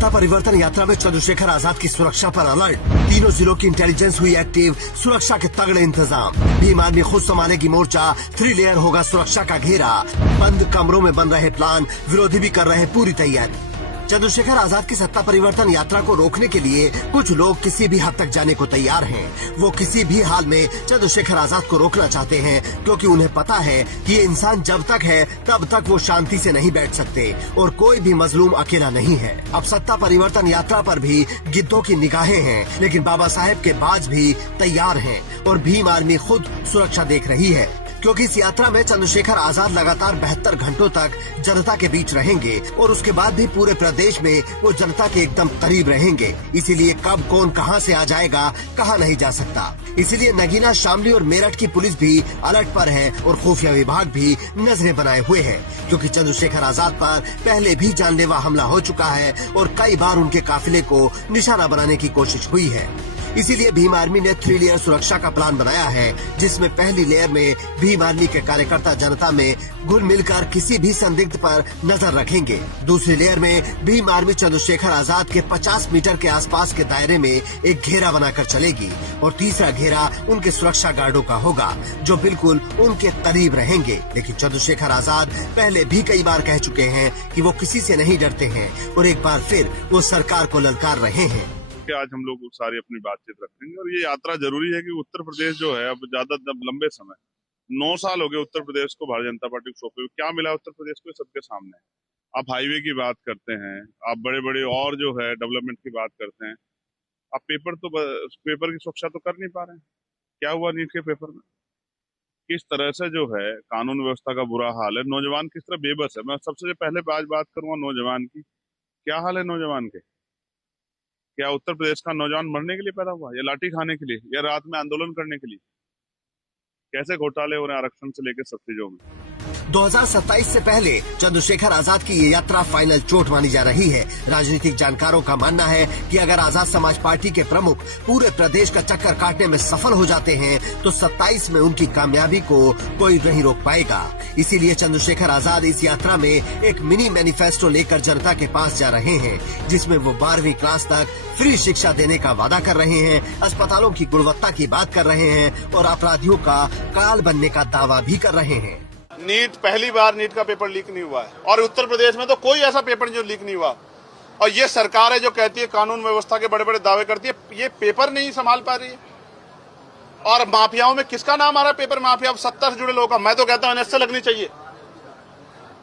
सत्ता परिवर्तन यात्रा में चंद्रशेखर आजाद की सुरक्षा पर अलर्ट। तीनों जिलों की इंटेलिजेंस हुई एक्टिव, सुरक्षा के तगड़े इंतजाम। भीम आर्मी खुद संभालेगी मोर्चा, 3 लेयर होगा सुरक्षा का घेरा। बंद कमरों में बन रहे प्लान, विरोधी भी कर रहे पूरी तैयारी। चंद्रशेखर आजाद की सत्ता परिवर्तन यात्रा को रोकने के लिए कुछ लोग किसी भी हद तक जाने को तैयार हैं। वो किसी भी हाल में चंद्रशेखर आजाद को रोकना चाहते हैं, क्योंकि उन्हें पता है कि ये इंसान जब तक है तब तक वो शांति से नहीं बैठ सकते और कोई भी मजलूम अकेला नहीं है। अब सत्ता परिवर्तन यात्रा पर भी गिद्धों की निगाहें हैं, लेकिन बाबा साहेब के बाज भी तैयार हैं और भीम आर्मी खुद सुरक्षा देख रही है, क्योंकि इस यात्रा में चंद्रशेखर आजाद लगातार 72 घंटों तक जनता के बीच रहेंगे और उसके बाद भी पूरे प्रदेश में वो जनता के एकदम करीब रहेंगे। इसीलिए कब कौन कहां से आ जाएगा कहा नहीं जा सकता। इसीलिए नगीना, शामली और मेरठ की पुलिस भी अलर्ट पर है और खुफिया विभाग भी नजरें बनाए हुए है, क्योंकि चंद्रशेखर आजाद पर पहले भी जानलेवा हमला हो चुका है और कई बार उनके काफिले को निशाना बनाने की कोशिश हुई है। इसीलिए भीम आर्मी ने 3 लेयर सुरक्षा का प्लान बनाया है, जिसमें पहली लेयर में भीम आर्मी के कार्यकर्ता जनता में घुल मिलकर किसी भी संदिग्ध पर नजर रखेंगे। दूसरी लेयर में भीम आर्मी चंद्रशेखर आजाद के 50 मीटर के आसपास के दायरे में एक घेरा बनाकर चलेगी और तीसरा घेरा उनके सुरक्षा गार्डों का होगा, जो बिल्कुल उनके करीब रहेंगे। लेकिन चंद्रशेखर आजाद पहले भी कई बार कह चुके हैं कि वो किसी से नहीं डरते हैं और एक बार फिर वो सरकार को ललकार रहे हैं। आज हम लोग सारी अपनी बातचीत रखेंगे और ये यात्रा जरूरी है कि उत्तर प्रदेश जो है अब ज्यादा लंबे समय 9 साल हो गए उत्तर प्रदेश को भारतीय जनता पार्टी को सौंपे। क्या मिला उत्तर प्रदेश को सबके सामने? आप हाईवे की बात करते हैं, आप बड़े बड़े और जो है डेवलपमेंट की बात करते हैं, आप पेपर की सुरक्षा तो कर नहीं पा रहे हैं। क्या हुआ नीट के पेपर में? किस तरह से जो है कानून व्यवस्था का बुरा हाल है, नौजवान किस तरह बेबस है। मैं सबसे पहले आज बात करूंगा नौजवान की। क्या हाल है नौजवान के? क्या उत्तर प्रदेश का नौजवान मरने के लिए पैदा हुआ या लाठी खाने के लिए या रात में आंदोलन करने के लिए? कैसे घोटाले हो रहे हैं आरक्षण से लेकर सब चीजों में। 2027 से पहले चंद्रशेखर आजाद की ये यात्रा फाइनल चोट मानी जा रही है। राजनीतिक जानकारों का मानना है कि अगर आजाद समाज पार्टी के प्रमुख पूरे प्रदेश का चक्कर काटने में सफल हो जाते हैं तो 27 में उनकी कामयाबी को कोई नहीं रोक पाएगा। इसीलिए चंद्रशेखर आजाद इस यात्रा में एक मिनी मैनिफेस्टो लेकर जनता के पास जा रहे हैं, जिसमें वो 12वीं क्लास तक फ्री शिक्षा देने का वादा कर रहे हैं, अस्पतालों की गुणवत्ता की बात कर रहे हैं और अपराधियों का काल बनने का दावा भी कर रहे हैं। नीट, पहली बार नीट का पेपर लीक नहीं हुआ है और उत्तर प्रदेश में तो कोई ऐसा पेपर जो लीक नहीं हुआ। और ये सरकार है जो कहती है कानून व्यवस्था के बड़े बड़े दावे करती है, ये पेपर नहीं संभाल पा रही है। और माफियाओं में किसका नाम आ रहा है? पेपर माफिया 70 से जुड़े लोगों का। मैं तो कहता हूं एनएसए लगनी चाहिए,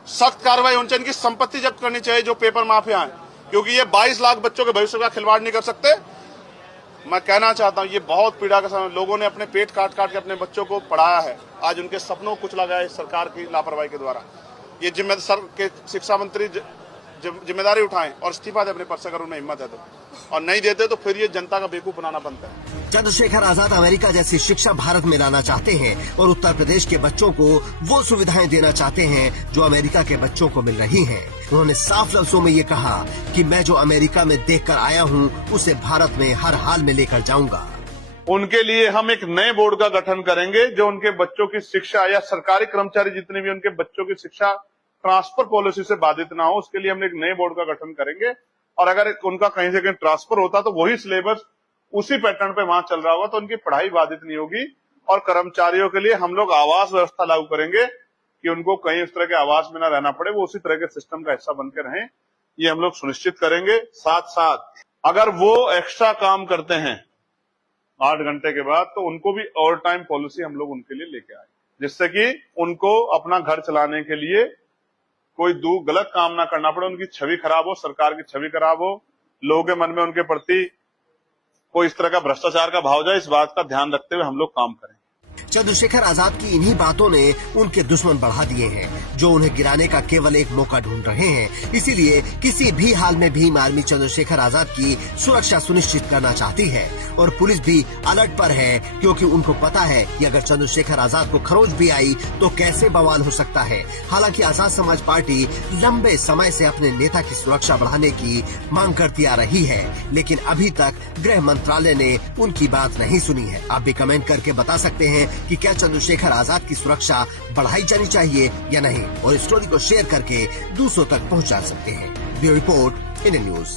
सख्त कार्रवाई उनसे, इनकी संपत्ति जब्त करनी चाहिए जो पेपर माफिया है, क्योंकि ये 22 लाख बच्चों के भविष्य का खिलवाड़ नहीं कर सकते। मैं कहना चाहता हूं ये बहुत पीड़ा का समय, लोगों ने अपने पेट काट काट के अपने बच्चों को पढ़ाया है, आज उनके सपनों को कुचला गया है सरकार की लापरवाही के द्वारा। ये शिक्षा मंत्री जिम्मेदारी उठाएं और इस्तीफा दे अपने पद से, अगर उन्हें हिम्मत है तो, और नहीं देते तो फिर ये जनता का बेवकूफ बनाना बनता है। चंद्रशेखर आजाद अमेरिका जैसी शिक्षा भारत में लाना चाहते हैं और उत्तर प्रदेश के बच्चों को वो सुविधाएं देना चाहते हैं जो अमेरिका के बच्चों को मिल रही हैं। उन्होंने साफ लफ्जों में ये कहा कि मैं जो अमेरिका में देखकर आया हूँ उसे भारत में हर हाल में लेकर जाऊंगा। उनके लिए हम एक नए बोर्ड का गठन करेंगे जो उनके बच्चों की शिक्षा या सरकारी कर्मचारी जितने भी उनके बच्चों की शिक्षा ट्रांसफर पॉलिसी से बाधित ना हो, उसके लिए हम एक नए बोर्ड का गठन करेंगे। और अगर उनका कहीं से कहीं ट्रांसफर होता तो वही सिलेबस उसी पैटर्न पे वहां चल रहा होगा तो उनकी पढ़ाई बाधित नहीं होगी। और कर्मचारियों के लिए हम लोग आवास व्यवस्था लागू करेंगे कि उनको कहीं उस तरह के आवास में ना रहना पड़े, वो उसी तरह के सिस्टम का हिस्सा बन के रहें, ये हम लोग सुनिश्चित करेंगे। साथ साथ अगर वो एक्स्ट्रा काम करते हैं 8 घंटे के बाद तो उनको भी ओवर टाइम पॉलिसी हम लोग उनके लिए लेके आए, जिससे कि उनको अपना घर चलाने के लिए कोई गलत काम ना करना पड़े, उनकी छवि खराब हो, सरकार की छवि खराब हो, लोगों के मन में उनके प्रति कोई इस तरह का भ्रष्टाचार का भाव जाए, इस बात का ध्यान रखते हुए हम लोग काम करें। चंद्रशेखर आजाद की इन्हीं बातों ने उनके दुश्मन बढ़ा दिए हैं, जो उन्हें गिराने का केवल एक मौका ढूंढ रहे हैं। इसीलिए किसी भी हाल में भीम आर्मी चंद्रशेखर आजाद की सुरक्षा सुनिश्चित करना चाहती है और पुलिस भी अलर्ट पर है, क्योंकि उनको पता है कि अगर चंद्रशेखर आजाद को खरोच भी आई तो कैसे बवाल हो सकता है। हालांकि आजाद समाज पार्टी लंबे समय से अपने नेता की सुरक्षा बढ़ाने की मांग करती आ रही है, लेकिन अभी तक गृह मंत्रालय ने उनकी बात नहीं सुनी है। आप भी कमेंट करके बता सकते हैं कि क्या चंद्रशेखर आजाद की सुरक्षा बढ़ाई जानी चाहिए या नहीं, और स्टोरी को शेयर करके दूसरों तक पहुंचा सकते हैं। Bureau report, Indian news.